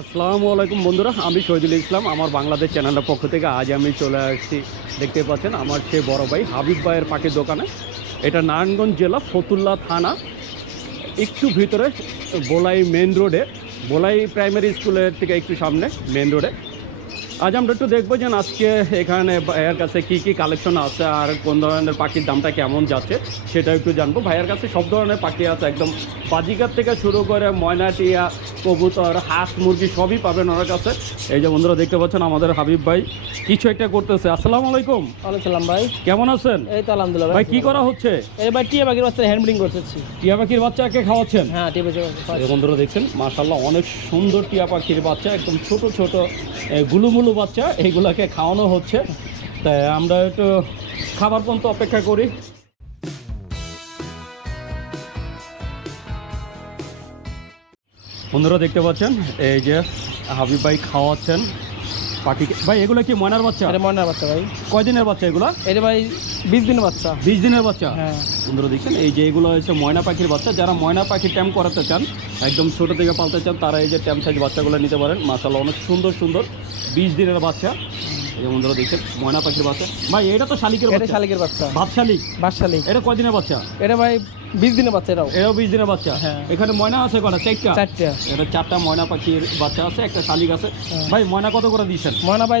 আসসালামু আলাইকুম বন্ধুরা, আমি শহীদুল ইসলাম, আমার বাংলাদেশ চ্যানেলের পক্ষ থেকে আজ আমি চলে আসছি। দেখতে পাচ্ছেন আমার সে বড় ভাই হাবিব ভাইয়ের পাখির দোকানে। এটা নারায়ণগঞ্জ জেলা ফতুল্লা থানা, একটু ভিতরে বোলাই মেন রোডে, বোলাই প্রাইমারি স্কুলের থেকে একটু সামনে মেন রোডে। আজ আমরা একটু দেখব যে আজকে এখানে ভাইয়ের কাছে কি কি কালেকশন আছে আর কোন ধরনের পাখির দামটা কেমন যাচ্ছে সেটা একটু জানব। ভাইয়ের কাছে সব ধরনের পাখি আছে একদম বাজিকার থেকে শুরু করে ময়না টিয়া কবুতর হাঁস মুরগি সবই পাবেন ওনার কাছে। এই যে বন্ধুরা দেখতে পাচ্ছেন আমাদের হাবিব ভাই কিছু একটা করতেছে। আসসালামু আলাইকুম। ওয়ালাইকুম ভাই। কেমন আছেন? এই তো আলহামদুলিল্লাহ ভাই কি করা হচ্ছে? এই ভাই টিয়া পাখির বাচ্চা হ্যান্ড ব্রিডিং করতেছি। টিয়া পাখির বাচ্চাকে খাওয়াচ্ছেন? হ্যাঁ টিয়া এই বন্ধুরা দেখছেন মাশাল্লাহ অনেক সুন্দর টিয়া পাখির বাচ্চা একদম ছোট ছোট গুলুমুলু বাচ্চা, এইগুলাকে খাওয়ানো হচ্ছে। তাই আমরা একটু খাবার পর্যন্ত অপেক্ষা করি। বন্ধুরা, দেখতে পাচ্ছেন? এই যে হাবিব ভাই খাওয়াচ্ছেন। পাখিকে ভাই এগুলো কি ময়নার বাচ্চা? এটা ময়নার বাচ্চা ভাই। কয়দিনের বাচ্চা এগুলা? এটা ভাই বিশ দিনের বাচ্চা। বিশ দিনের বাচ্চা? হ্যাঁ। বন্ধুরা দেখছেন এই যে এগুলো হচ্ছে ময়না পাখির বাচ্চা। যারা ময়না পাখি ট্যাম করাতে চান একদম ছোট থেকে পালতে চান তারা এই যে ট্যাম সাইজ বাচ্চাগুলো নিতে পারেন। মাসাল্লাহ অনেক সুন্দর সুন্দর বিশ দিনের বাচ্চা। এই বন্ধুরা দেখছেন ময়না পাখির বাচ্চা। ভাই এটা তো শালিকের এটা বাচ্চা। শালিকের বাচ্চা। ভাত শালিক? বাদশালি এটা কয়দিনের বাচ্চা? এটা ভাই বিশ দিনের বাচ্চা এটাও। এটাও বিশ দিনের বাচ্চা? হ্যাঁ। এখানে ময়না আছে কটা? চারটা? চারটা। এটা চারটা ময়না পাখির বাচ্চা আছে একটা শালিক আছে। হ্যাঁ। ভাই ময়না কত করে দিচ্ছেন ময়না ভাই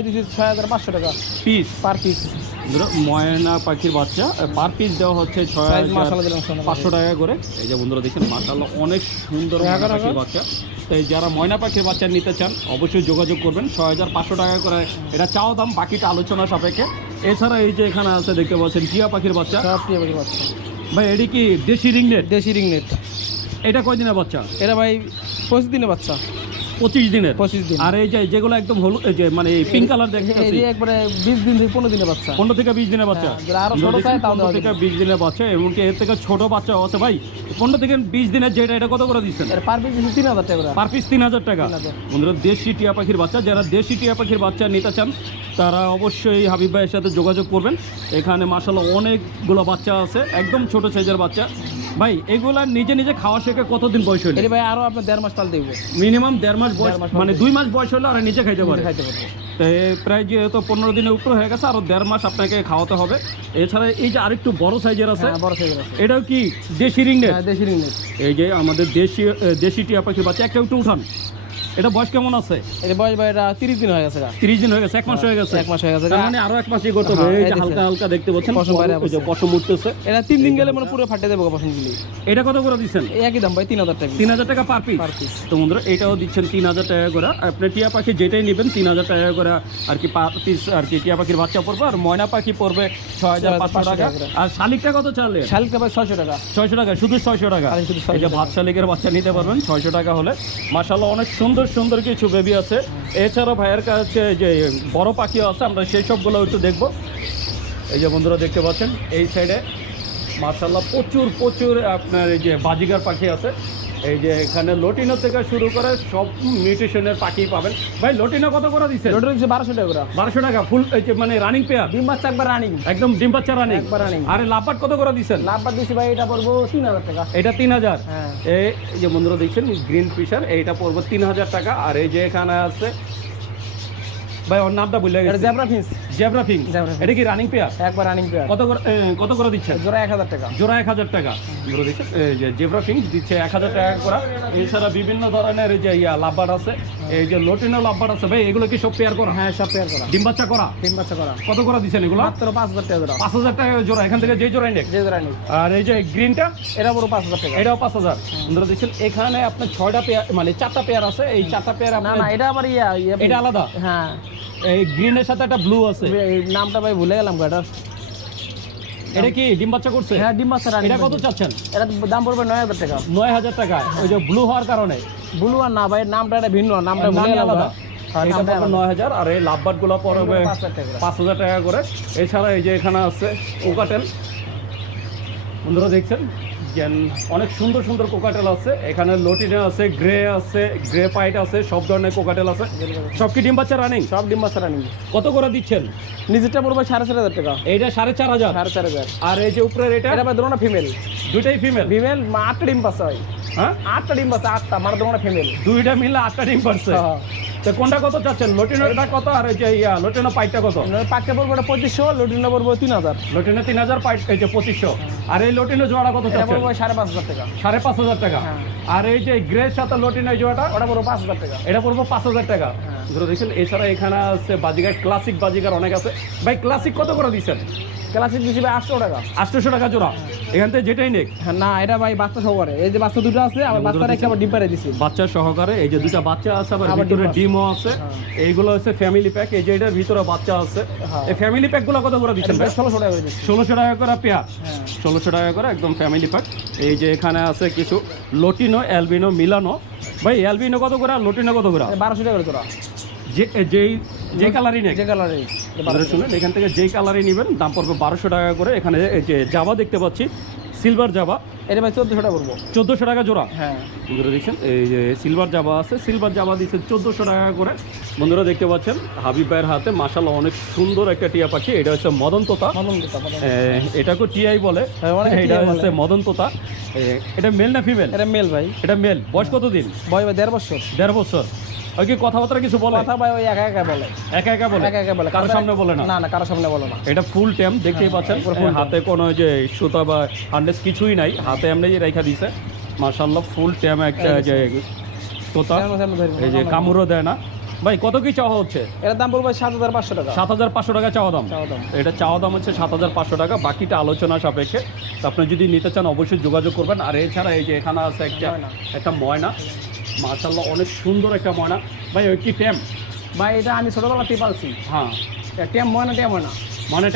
হাজার পাঁচশো টাকা। পিস পার পিস ময়না পাখির বাচ্চা পার পিস দেওয়া হচ্ছে ছয় পাঁচশো টাকা করে। এই যে বন্ধুরা দেখছেন মাশাআল্লাহ অনেক সুন্দর ময়না পাখির বাচ্চা। তো এই যারা ময়না পাখির বাচ্চা নিতে চান অবশ্যই যোগাযোগ করবেন ছয় হাজার পাঁচশো টাকা করে। এটা চাও দাম বাকিটা আলোচনা সাপেক্ষে। এছাড়া এই যে এখানে আছে দেখতে পাচ্ছেন টিয়া পাখির বাচ্চা। টিয়া বাগের বাচ্চা। ভাই এটি কি দেশি রিংনেট? দেশি রিংনেট। এটা কয়দিনের বাচ্চা? এটা ভাই পঁচিশ দিনের বাচ্চা। পঁচিশ দিনের। পঁচিশ দিন। আর এই যে যেগুলো একদম হলুদ যে মানে পিঙ্ক কালার যে একবারে বিশ দিন থেকে পনেরো দিনের বাচ্চা। পনেরো থেকে বিশ দিনের বাচ্চা। হ্যাঁ, পনেরো থেকে বিশ দিনের বাচ্চা এমনকি এর থেকে ছোট বাচ্চা আছে ভাই। পনেরো থেকে বিশ দিনের যেটা এটা কত করে দিচ্ছেন? পার পিস তিন হাজার টাকা পার পিস তিন হাজার টাকা। বন্ধুরা দেশি টিয়া পাখির বাচ্চা যারা দেশি টিয়া পাখির বাচ্চা নিতে চান তারা অবশ্যই হাবিব ভাইয়ের সাথে যোগাযোগ করবেন। এখানে মাসাল্লাহ অনেকগুলো বাচ্চা আছে একদম ছোট সাইজের বাচ্চা। ভাই এগুলা নিজে নিজে খাওয়া শেখে কতদিন বয়স হলো ভাই আরও আপনি দেড় মাস তাল দিব। মিনিমাম দেড় মাস বয়স মানে দুই মাস বয়স হলে আর নিজে খাইতে পারে। খাইতে পারবে। তো প্রায় যেহেতু পনেরো দিনের উপরে হয়ে গেছে আরও দেড় মাস আপনাকে খাওয়াতে হবে। এছাড়া এই যে আরেকটু বড় সাইজের আছে হ্যাঁ বড় সাইজের আছে। এটাও কি দেশি রিংনেট হ্যাঁ দেশি রিং নেট। এই যে আমাদের দেশি দেশি টিয়া পাখি বাচ্চা। একটা একটু উঠান। এটা বয়স কেমন আছে? এটা বয়স ভাই এটা তিরিশ দিন হয়ে গেছে এটা। তিরিশ দিন হয়ে গেছে এক মাস হয়ে গেছে? এক মাস হয়ে গেছে মানে আরও এক মাসই করতে হবে। হ্যাঁ, এই যে হালকা হালকা দেখতে পাচ্ছেন পশম বাইরে আছে। পশম উঠতেছে। এটা তিন দিন গেলে মানে পুরো ফাটে দেবো এটা কত করে এই একই দাম ভাই তিন হাজার টাকা। তিন হাজার টাকা পার পিস পার পিস তো বন্ধুরা এটাও দিচ্ছেন তিন হাজার টাকা করে। আপনি টিয়া পাখি যেটাই নেবেন তিন হাজার টাকা করে আর কি পার পিস আর কি টিয়া পাখির বাচ্চা পড়বে আর ময়না পাখি পড়বে ছয় হাজার পাঁচশো 6,500 টাকা। আর শালিকটা কত চালে শালিকটা ভাই ছয়শো টাকা। ছয়শো টাকা শুধু ছয়শো টাকা। খালি শুধু এই যে। ভাত শালিকের বাচ্চা নিতে পারবেন ছয়শো টাকা হলে। মাসাল্লাহ অনেক সুন্দর সুন্দর সুন্দর কিছু বেবি আছে। এছাড়া ভাইয়ের কাছে যে বড় পাখিও আছে, আমরা সেই সবগুলো একটু দেখব। এই যে বন্ধুরা দেখতে পাচ্ছেন, এই সাইডে মার্শাল্লাহ প্রচুর প্রচুর আপনার এই যে বাজিগার পাখি আছে। এই যে এখানে লটিনো থেকে শুরু করে সব মিউটেশনের পাখি পাবেন। ভাই লটিনো কত করে দিচ্ছেন? লোডের হচ্ছে বারোশো টাকা করে। বারোশো টাকা ফুল এই যে মানে রানিং পেয়ার ডিম বাচ্চা একবার রানিং একদম ডিম বাচ্চা রানিং একবার রানিং আরে লাভবাট কত করে দিচ্ছেন? লাভ বাদ দিচ্ছি ভাই এটা পড়ব তিন হাজার টাকা। এটা তিন হাজার? হ্যাঁ। এই যে বন্ধুরা দেখছেন গ্রিন ফিশার এইটা পড়ব তিন হাজার টাকা। আর এই যে এখানে আছে ভাই ওর নামটা বলে এটা গেছে। Zebra finch zebra finch Finch। এটা কি রানিং পেয়ার একবার রানিং পেয়ার কত করে কত করে দিচ্ছেন? জোড়া এক হাজার টাকা। জোড়া এক হাজার টাকা। বন্ধুরা দিচ্ছে এই যে জেব্রা ফিং দিচ্ছে এক হাজার টাকা করে। এছাড়া বিভিন্ন ধরনের যে ইয়া লাভবার আছে এই যে লোটিনো লাভবার আছে ভাই এগুলো কি সব পেয়ার করা? হ্যাঁ সব পেয়ার করা। ডিম বাচ্চা করা? ডিম বাচ্চা করা। কত করে দিচ্ছেন এগুলো? মাত্র পাঁচ হাজার টাকা জোড়া। পাঁচ হাজার টাকা জোড়া এখান থেকে যেই জোড়াই নেক। যে জোড়া নিই আর এই যে গ্রিনটা এটা পাঁচ হাজার টাকা। এটাও পাঁচ হাজার। বন্ধুরা দেখছেন এখানে আপনার ছয়টা পেয়ার মানে চারটা পেয়ার আছে। এই চারটা পেয়ার না না এটা আবার ইয়া এটা আলাদা? হ্যাঁ। এই গ্রিনের সাথে একটা ব্লু আছে। নামটা ভাই ভুলে গেলাম এটার এটা কি ডিম বাচ্চা করছে? হ্যাঁ ডিম বাচ্চা এটা কত চাচ্ছেন? এটা দাম পড়বে নয় হাজার টাকা। নয় হাজার টাকা। ওই যে ব্লু হওয়ার কারণে। ব্লু আর না ভাই নামটা এটা ভিন্ন নামটা আলাদা। হ্যাঁ, আলাদা। নয় হাজার আর এই লাভবাটগুলো পড়বে পাঁচ হাজার টাকা করে। পাঁচ হাজার টাকা করে। এছাড়া এই যে এখানে আছে ওকাটেল বন্ধুরা দেখছেন? যে অনেক সুন্দর সুন্দর কোকাটেল আছে। এখানে লটিনে আছে গ্রে আছে গ্রে পাইট আছে সব ধরনের কোকাটেল আছে। সব কি ডিম বাচ্চা রানিং সব ডিম বাচ্চা রানিং কত করে দিচ্ছেন? নিজেরটা পড়বে সাড়ে চার হাজার টাকা। এইটা সাড়ে চার হাজার? সাড়ে চার হাজার। আর এই যে উপরের এটা? এটা ভাই দুটো ফিমেল দুইটাই ফিমেল ফিমেল আটটা ডিম পাচ্ছে ভাই হ্যাঁ? আটটা ডিম পাচ্ছে আটটা মানে দুটো ফিমেল দুইটা মিলে আটটা ডিম পারছে তো কোনটা কত চাচ্ছেন? লটিনোটা কত আর এই যে ইয়া লটিনো পাইটটা কত? পাইটটা পড়বে ওটা পঁচিশশো লটিনো পড়বে তিন হাজার লটিনো তিন হাজার পাইট এই যে পঁচিশশো। আর এই লটিনো জোড়া কত এটা চাচ্ছেন? পড়বে সাড়ে পাঁচ হাজার টাকা। সাড়ে পাঁচ হাজার টাকা। হ্যাঁ। আর এই যে গ্রেস সাথে লটিনো জোয়াটা জোড়াটা? ওটা বলব পাঁচ হাজার টাকা। এটা পড়ব পাঁচ হাজার টাকা। হ্যাঁ। ধরে দেখছেন এছাড়া এখানে আছে বাজিকার ক্লাসিক বাজিকার অনেক আছে। ভাই ক্লাসিক কত করে দিচ্ছেন? ক্লাসিক দিচ্ছি ভাই আটশো টাকা। আটশোশো টাকা জোড়া। এখান থেকে যেটাই নেক। হ্যাঁ, না এটা ভাই বাচ্চা সহকারে। এই যে বাচ্চা দুটো আছে আমার বাচ্চারা একটা আবার ডিম পাড়ে দিছি। বাচ্চা সহকারে এই যে দুটা বাচ্চা আছে আবার আবার ভিতরে। ডিমও আছে। হ্যাঁ। এইগুলো হচ্ছে ফ্যামিলি প্যাক এই যে এটার ভিতরে বাচ্চা আছে। হ্যাঁ। এই ফ্যামিলি প্যাকগুলো কত করে দিচ্ছেন ভাই? ষোলোশো টাকা ষোলোশো টাকা করে পেয়ার হ্যাঁ। ষোলোশো টাকা করে একদম ফ্যামিলি প্যাক এই যে এখানে আছে কিছু লটিনো অ্যালবিনো মিলানো। ভাই অ্যালবিনো কত করে লটিনো কত করে? বারোশো টাকা করে যে যেই যে কালারই নেই যে কালারই শুনুন এখান থেকে যেই কালারই নেবেন দাম পড়বে বারোশো টাকা করে। এখানে যে জাবা দেখতে পাচ্ছি সিলভার জাবা। এটা ভাই চোদ্দোশো টাকা পড়ব চোদ্দোশো টাকা জোড়া। হ্যাঁ। বন্ধুরা দেখছেন? এই যে সিলভার জাবা আছে সিলভার জাবা দিচ্ছে চোদ্দোশো টাকা করে। বন্ধুরা দেখতে পাচ্ছেন হাবিব ভাইয়ের হাতে মাসাল্লাহ অনেক সুন্দর একটা টিয়া পাখি। এটা হচ্ছে মদন তোতা। মদন দিতা মদন এ, এটাকে টিআই বলে। হ্যাঁ, এটা হচ্ছে মদন তোতা। এটা মেল না ফিমেল? এটা মেল ভাই। এটা মেল। বয়স কত দিন? বয় ভাই দেড় বছর। দেড় বছর। ওই কি কথাবার্তা কিছু বলে? কথা ভাই ওই একা একা বলে। একা একা বলে? একা একা বলে। কারোর সামনে বলে না? না না কারোর সামনে বলে না। এটা ফুল টেম দেখতেই পাচ্ছেন? একবার full হাতে কোনো যে সুতা বা হার্নেস কিছুই নাই। হাতে এমনি রেখা দিছে মার্শাল্লাহ ফুল টেম একটা যে তোতা। এই যে কামড়ও দেয় না। ভাই কত কি চাওয়া হচ্ছে? এটার দাম পড়বে সাত হাজার পাঁচশো টাকা। সাত হাজার পাঁচশো টাকা চাওয়া দাম। এটা চাওয়া দাম হচ্ছে সাত হাজার পাঁচশো টাকা। বাকিটা আলোচনা সাপেক্ষে। আপনি যদি নিতে চান অবশ্যই যোগাযোগ করবেন। আর এছাড়া এই যে এখানে আছে একটা একটা ময়না। মার্শাল্লাহ অনেক সুন্দর একটা ময়না। ভাই ওই কি ট্যাম ভাই এটা আমি ছোটবেলাতেই পালছি হ্যাঁ। ট্যাম ময়না ট্যাম ময়না। মানে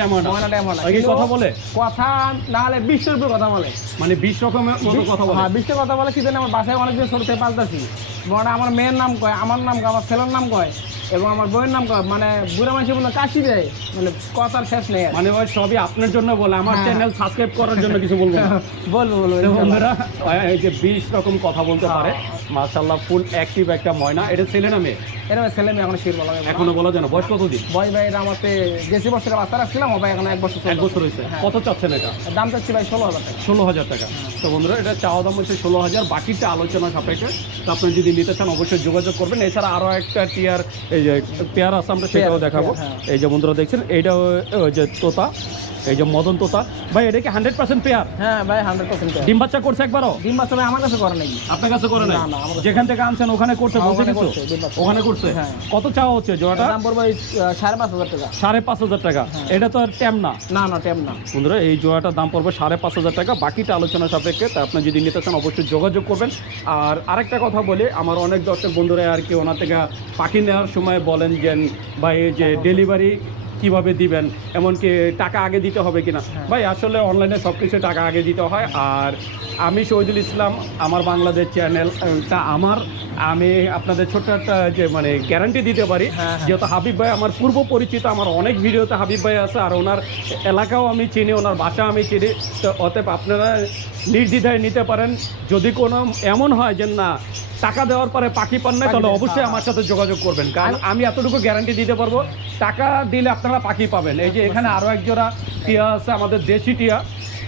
কথা বলে? কথা না হলে কথা বলে। মানে বিশ রকমের মতো কথা বলে? হ্যাঁ কথা বলে কি জানি আমার বাসায় অনেকদিন ছোট থেকে মানে আমার মেয়ের নাম কয় আমার নাম কয় আমার ছেলের নাম কয়। এবং আমার বইয়ের নাম মানে বুড়া মানুষ বলে কাশি দেয়। মানে কথার শেষ নেই মানে ওই সবই আপনার জন্য বলে আমার। চ্যানেল সাবস্ক্রাইব করার জন্য কিছু বলব। বলব বলব বন্ধুরা এই যে বিশ রকম কথা বলতে পারে। মার্শাল্লাহ ফুল অ্যাক্টিভ একটা ময়না। এটা ছেলে না মেয়ে? ভাই ছেলে মেয়ে এখন শির বলা এখনও বলা যায় না বয়স কত দিন? বয় ভাই এটা আমাকে গেছি বছর বাচ্চা রাখছিলাম ভাই এখন এক বছর এক বছর হয়েছে। কত চাচ্ছেন এটা? দাম চাচ্ছি ভাই ষোলো হাজার টাকা। ষোলো হাজার টাকা। তো বন্ধুরা এটা চাওয়া দাম হচ্ছে ষোলো হাজার বাকিটা আলোচনা সাপেক্ষে। তো আপনি যদি নিতে চান অবশ্যই যোগাযোগ করবেন। এছাড়া আরও একটা টিয়ার এই যে পেয়ার আছে আমরা সেটাও দেখাবো। হ্যাঁ। এই যে বন্ধুরা দেখছেন এইটা ওই যে তোতা। এই যে মদন তোতা ভাই এটা কি হান্ড্রেড পার্সেন্ট পেয়ার হ্যাঁ ভাই হান্ড্রেড পার্সেন্ট ডিম বাচ্চা করছে একবারও? ডিম বাচ্চা ভাই আমার কাছে করে নাকি আপনার কাছে করে নাই? যেখান থেকে আনছেন ওখানে করছে হ্যাঁ, ওখানে কিছু? করছে, ওখানে করছে? হ্যাঁ। কত চাওয়া হচ্ছে জোড়াটা? দাম পড়বে সাড়ে পাঁচ হাজার টাকা। সাড়ে পাঁচ হাজার টাকা। এটা তো আর ট্যাম না। না না টেম না। বন্ধুরা এই জোড়াটার দাম পড়বে সাড়ে পাঁচ হাজার টাকা। বাকিটা আলোচনা সাপেক্ষে তা আপনি যদি নিতে চান অবশ্যই যোগাযোগ করবেন। আর আরেকটা কথা বলি আমার অনেক দর্শক বন্ধুরা আর কি ওনার থেকে পাখি নেওয়ার সময় বলেন যে ভাই এই যে ডেলিভারি কীভাবে দিবেন? এমনকি টাকা আগে দিতে হবে কিনা? ভাই আসলে অনলাইনে সব কিছু টাকা আগে দিতে হয়। আর আমি শহীদুল ইসলাম আমার বাংলাদেশ চ্যানেল তা আমার। আমি আপনাদের ছোট্ট একটা যে মানে গ্যারান্টি দিতে পারি। হ্যাঁ, হ্যাঁ। যেহেতু হাবিব ভাই আমার পূর্ব পরিচিত আমার অনেক ভিডিওতে হাবিব ভাই আছে আর ওনার এলাকাও আমি চিনি ওনার বাসা আমি চিনি। তো অতএব আপনারা নির্দ্বিধায় নিতে পারেন। যদি কোনো এমন হয় যে না টাকা দেওয়ার পরে পাখি পান না তাহলে অবশ্যই হ্যাঁ, আমার সাথে যোগাযোগ করবেন। কারণ আমি এতটুকু গ্যারান্টি দিতে পারব টাকা দিলে আপনারা পাখি পাবেন। এই যে এখানে আরও এক জোড়া টিয়া আছে আমাদের দেশি টিয়া।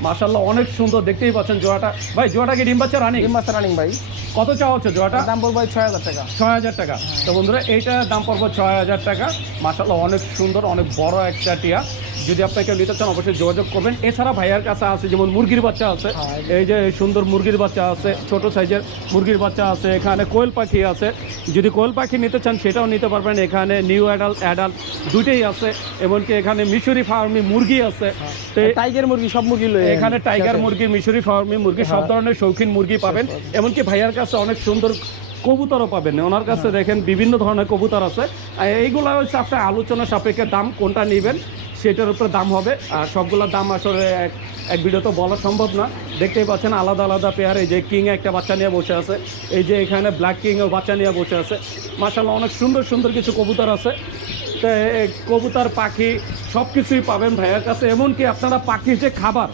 মাসাল্লাহ অনেক সুন্দর দেখতেই পাচ্ছেন জোড়াটা। ভাই জোড়াটা কি ডিম বাচ্চা রানি? ডিম বাচ্চা রানিং ভাই। কত চাওয়া হচ্ছে জোড়াটা? দাম পড়বে ওই ছয় হাজার টাকা। ছয় হাজার টাকা। তো বন্ধুরা এইটার দাম পড়ব ছয় হাজার টাকা। মাসাল্লাহ অনেক সুন্দর অনেক বড় একটা টিয়া। যদি আপনাকে নিতে চান অবশ্যই যোগাযোগ করবেন। এছাড়া ভাইয়ার কাছে আছে যেমন মুরগির বাচ্চা আছে হ্যাঁ। এই যে সুন্দর মুরগির বাচ্চা আছে ছোট সাইজের মুরগির বাচ্চা আছে এখানে কোয়েল পাখি আছে। যদি কোয়েল পাখি নিতে চান সেটাও নিতে পারবেন। এখানে নিউ অ্যাডাল্ট অ্যাডাল্ট দুইটাই আছে এমনকি এখানে মিশরি ফার্মি মুরগি আছে। তো টাইগার মুরগি সব মুরগি এখানে টাইগার মুরগি মিশরি ফার্মি মুরগি সব হ্যাঁ। ধরনের শৌখিন মুরগি পাবেন। এমনকি ভাইয়ার কাছে অনেক সুন্দর কবুতরও পাবেন। ওনার কাছে দেখেন বিভিন্ন ধরনের কবুতর আছে। এইগুলো হচ্ছে আপনার আলোচনা সাপেক্ষে দাম কোনটা নেবেন সেটার উপরে দাম হবে। আর সবগুলোর দাম আসলে এক এক ভিডিও তো বলা সম্ভব না। দেখতেই পাচ্ছেন আলাদা আলাদা পেয়ার এই যে কিং একটা বাচ্চা নিয়ে বসে আছে। এই যে এখানে ব্ল্যাক কিংও বাচ্চা নিয়ে বসে আছে। মাসাল্লাহ অনেক সুন্দর সুন্দর কিছু কবুতর আছে। তো কবুতর পাখি সব কিছুই পাবেন ভাইয়ার কাছে। এমনকি আপনারা পাখির যে খাবার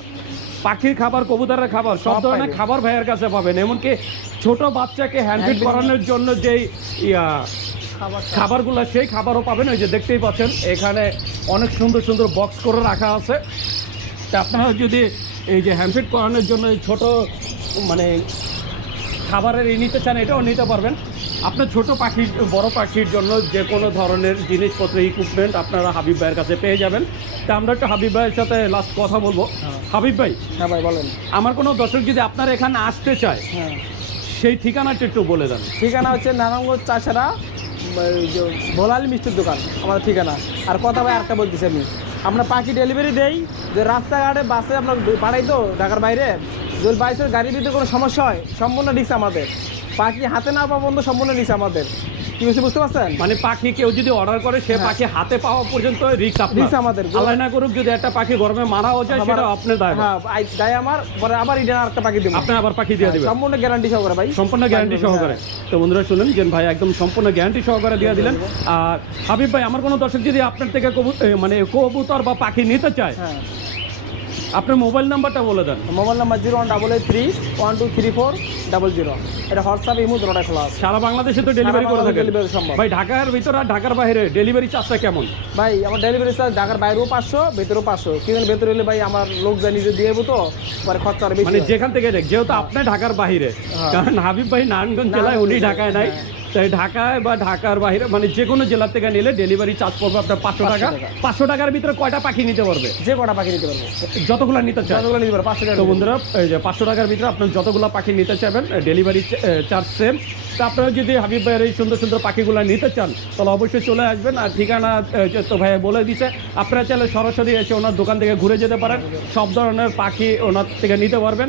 পাখির খাবার কবুতরের খাবার সব ধরনের খাবার ভাইয়ের কাছে পাবেন। এমনকি ছোট বাচ্চাকে হ্যান্ডফিড করানোর জন্য যেই ইয়া খাবারগুলো সেই খাবারও পাবেন ওই যে দেখতেই পাচ্ছেন এখানে অনেক সুন্দর সুন্দর বক্স করে রাখা আছে। তা আপনারা যদি এই যে হ্যান্ডফিড করানোর জন্য এই ছোট মানে খাবারের এই নিতে চান এটাও নিতে পারবেন। আপনার ছোট পাখির বড় পাখির জন্য যে কোনো ধরনের জিনিসপত্র ইকুইপমেন্ট আপনারা হাবিব ভাইয়ের কাছে পেয়ে যাবেন। তা আমরা একটু হাবিব ভাইয়ের সাথে লাস্ট কথা বলব। হ্যাঁ। হাবিব ভাই হ্যাঁ ভাই বলেন। আমার কোনো দর্শক যদি আপনার এখানে আসতে চায় হ্যাঁ। সেই ঠিকানাটা একটু বলে দেন। ঠিকানা হচ্ছে নারায়ণগঞ্জ চাষারা ভোলালি মিষ্টির দোকান, আমার ঠিকানা। আর কথা ভাই আরেকটা বলতেছি আমি। আমরা পাখি ডেলিভারি দেই, যে রাস্তাঘাটে বাসে আপনার পাঠাই তো ঢাকার বাইরে, যদি বাইশের গাড়ি দিতে কোনো সমস্যা হয়, সম্পূর্ণ রিক্স আমাদের। পাখি হাতে না পাওয়া সম্পূর্ণ রিক্স আমাদের। কি হয়েছে বুঝতে পারছেন? মানে পাখি কেউ যদি অর্ডার করে সে হ্যাঁ। পাখি হাতে পাওয়া পর্যন্ত রিস্ক আপনার। আমাদের। আল্লাহ না করুক যদি একটা পাখি গরমে মারাও যায় সেটা আপনার দায়। হ্যাঁ গায়ে আমার পরে আবার ইডেন আরেকটা পাখি দেবো। আপনি আবার পাখি দিয়ে দিবেন। সম্পূর্ণ গ্যারান্টি সহকারে ভাই। সম্পূর্ণ গ্যারান্টি হ্যাঁ। সহকারে। তো বন্ধুরা শুনুন যে ভাই একদম সম্পূর্ণ গ্যারান্টি সহকারে দিয়ে দিলেন। আর হাবিব ভাই আমার কোনো দর্শক যদি আপনার থেকে মানে কবুতর বা পাখি নিতে চায় হ্যাঁ। আপনার মোবাইল নাম্বারটা বলে দেন। Mobile number zero one double eight three one two three four double zero. এটা হোয়াটসঅ্যাপ ইমো দুটোটা খোলা আছে। সারা বাংলাদেশে তো ডেলিভারি করে থাকে ডেলিভারি সম্ভব। ভাই ঢাকার ভিতর আর ঢাকার বাইরে ডেলিভারি চার্জটা কেমন? ভাই আমার ডেলিভারি চার্জ ঢাকার বাইরেও পাঁচশো ভেতরেও পাঁচশো। কিন্তু ভেতরে হলে ভাই আমার লোক যা নিজে দিয়ে দেবো তো পরে খরচা আরও বেশি মানে যেখান থেকে দেখ যেহেতু আপনি ঢাকার বাইরে হ্যাঁ। কারণ হাবিব ভাই নারায়ণগঞ্জ জেলায় উনি ঢাকায় নাই। হ্যাঁ। তাই ঢাকায় বা ঢাকার বাইরে মানে যে কোনো জেলা থেকে নিলে ডেলিভারি চার্জ পড়বে আপনার পাঁচশো টাকা। পাঁচশো টাকার ভিতরে কয়টা পাখি নিতে পারবে? যে কটা পাখি নিতে পারবে। যতগুলো নিতে চায়। যতগুলো নিতে পারব পাঁচশো টাকা তো বন্ধুরা এই যে পাঁচশো টাকার ভিতরে আপনার যতগুলো পাখি নিতে চাইবেন ডেলিভারি চার্জ সেম তা আপনারা যদি হাবিব ভাইয়ের এই সুন্দর সুন্দর পাখিগুলো নিতে চান তাহলে অবশ্যই চলে আসবেন। আর ঠিকানা তো ভাইয়া বলে দিছে আপনারা চাইলে সরাসরি এসে ওনার দোকান থেকে ঘুরে যেতে পারেন। সব ধরনের পাখি ওনার থেকে নিতে পারবেন।